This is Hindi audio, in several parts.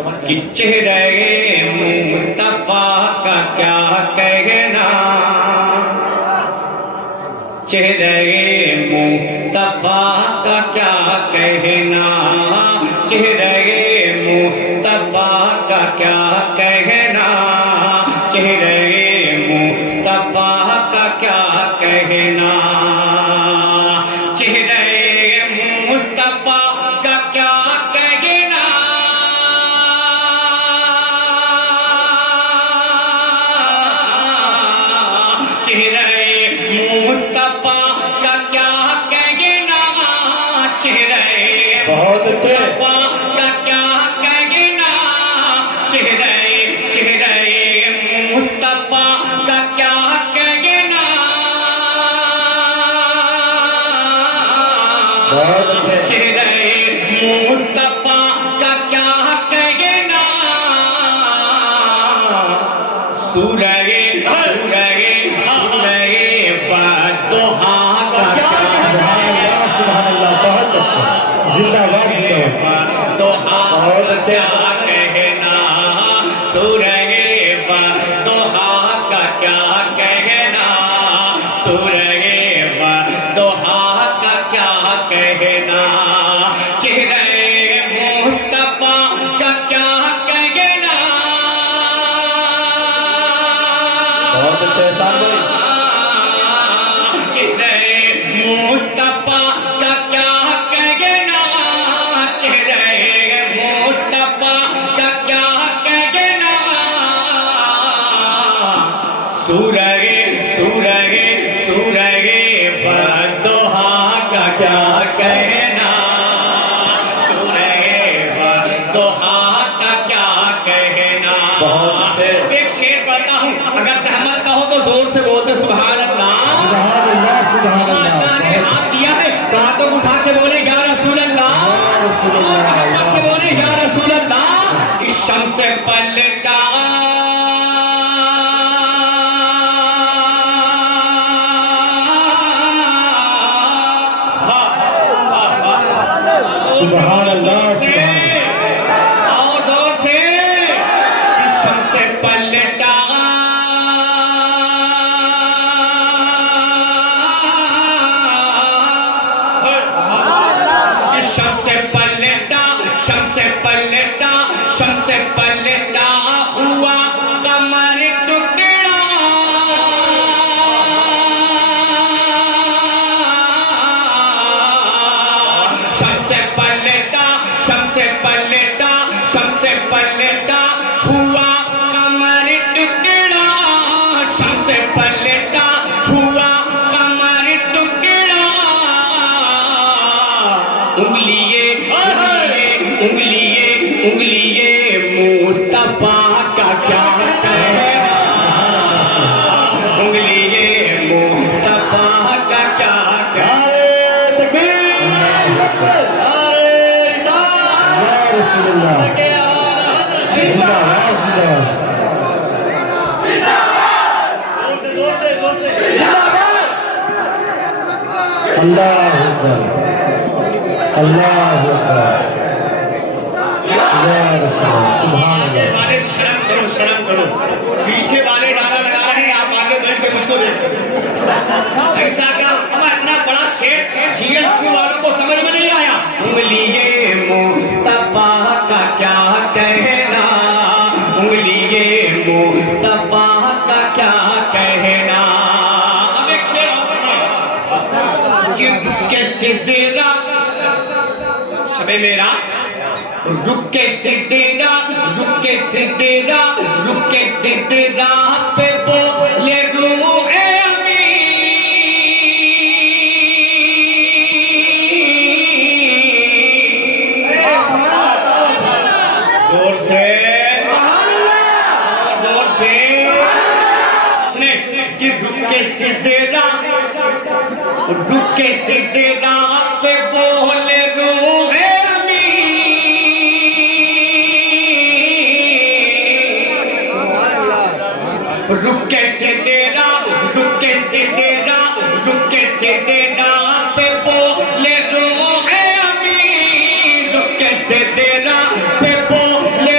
कि चेहरे मुस्तफा का क्या कहना, चेहरे मुस्तफा का क्या कहना, चेहरे मुस्तफा का क्या कहना, चेहरे मुस्तफा का क्या कहना, चेहरे मुस्तफा का क्या कहना, चेहरे मुस्तफा का क्या कहना, चेहरे बहुत अच्छे। मुस्तफा का क्या कहना, चेहरे मुस्तफा का क्या कहना, बहुत अच्छे। चेहरे मुस्तफा का क्या कहना, सूरगे बदोहा का सुभान अल्लाह, बहुत अच्छे। जिंदाबाद जिंदाबाद। बदोहा बहुत का अच्छे। क्या कहना, सूरगे बदोहा का क्या कहना, सूरगे बदोहा का क्या कहना, चेहरे मुस्तफा का क्या कहना, बहुत अच्छे साहब। चेहरे मुस्तफा का क्या कहना, चेहरे मुस्तफा का क्या कहना, सूरगे बदोहा का क्या कहना, सूरगे बदोहा का क्या कहना। बहुत अच्छे। एक शेर पढ़ता हूँ, अगर सहमत का हो तो जोर से बोलते सुभान अल्लाह। सुभान अल्लाह, सुभान अल्लाह। अल्लाह ने हाथ दिया है तो हाथों को उठा के बोले या रसूल अल्लाह, या रसूल और अल्लाह। हाथ से बोले या रसूल अल्लाह। इस शम से पलटा सुभान अल्लाह, और जोर से इस शम से पलटा शम से पलटा हुआ कमर टुकड़ा, शम से पलटा हुआ कमर टुकड़ा, शम से पलटा हुआ कमर टुकड़ा, उंगलिये मुस्तफा का क्या कहना, उंगलिये मुस्तफा का क्या कहना। या रसूल अल्लाह। जिंदाबाद जिंदाबाद। अल्लाह अकबर, अल्लाह अकबर। या रसूल, सुभान आगे अल्लाह। वाले शर्म करो, पीछे वाले नारा लगा रहे हैं, आप आगे बैठ के मुझको देखो। ऐसा का इतना बड़ा शेर जीएन स्कूल वालों को समझ में नहीं आया। उंगलिये मुस्तफा का क्या कहना, उंगलिये मुस्तफा का क्या कहना। अब एक शेर और के सिद्धेरा शबे मेरा रुक के सिद्धेरा पे बोले रूहे अमी, जोर से कि रुक के सिद्धेरा पे बोले रूहे रुक कैसे देना पे बोले रूहे अमीर, रुक कैसे देना पे बोले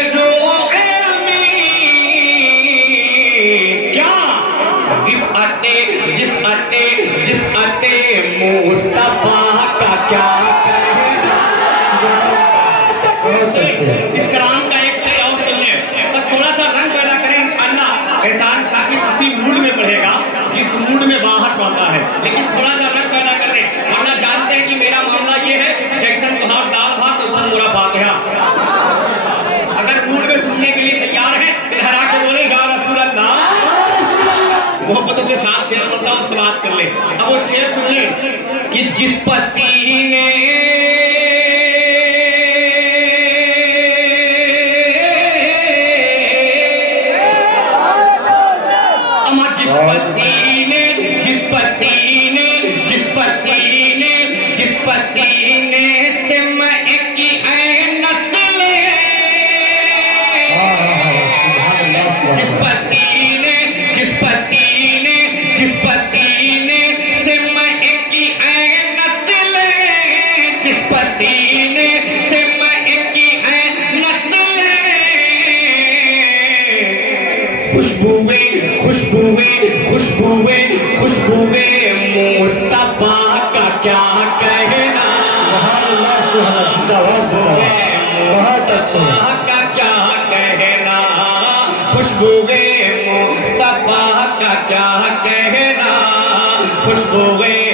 अब वो शेर सुनिए कि जिस पसीने पसीने से मैं की नस्ल जिस पसीने से मैं की नस्ल जिस पसीने से मैं की नस्ल खुशबुए मुस्तफा का क्या कहना बहुत अच्छे का क्या कहना खुशबुए मुस्तफा का क्या कहना खुशबुए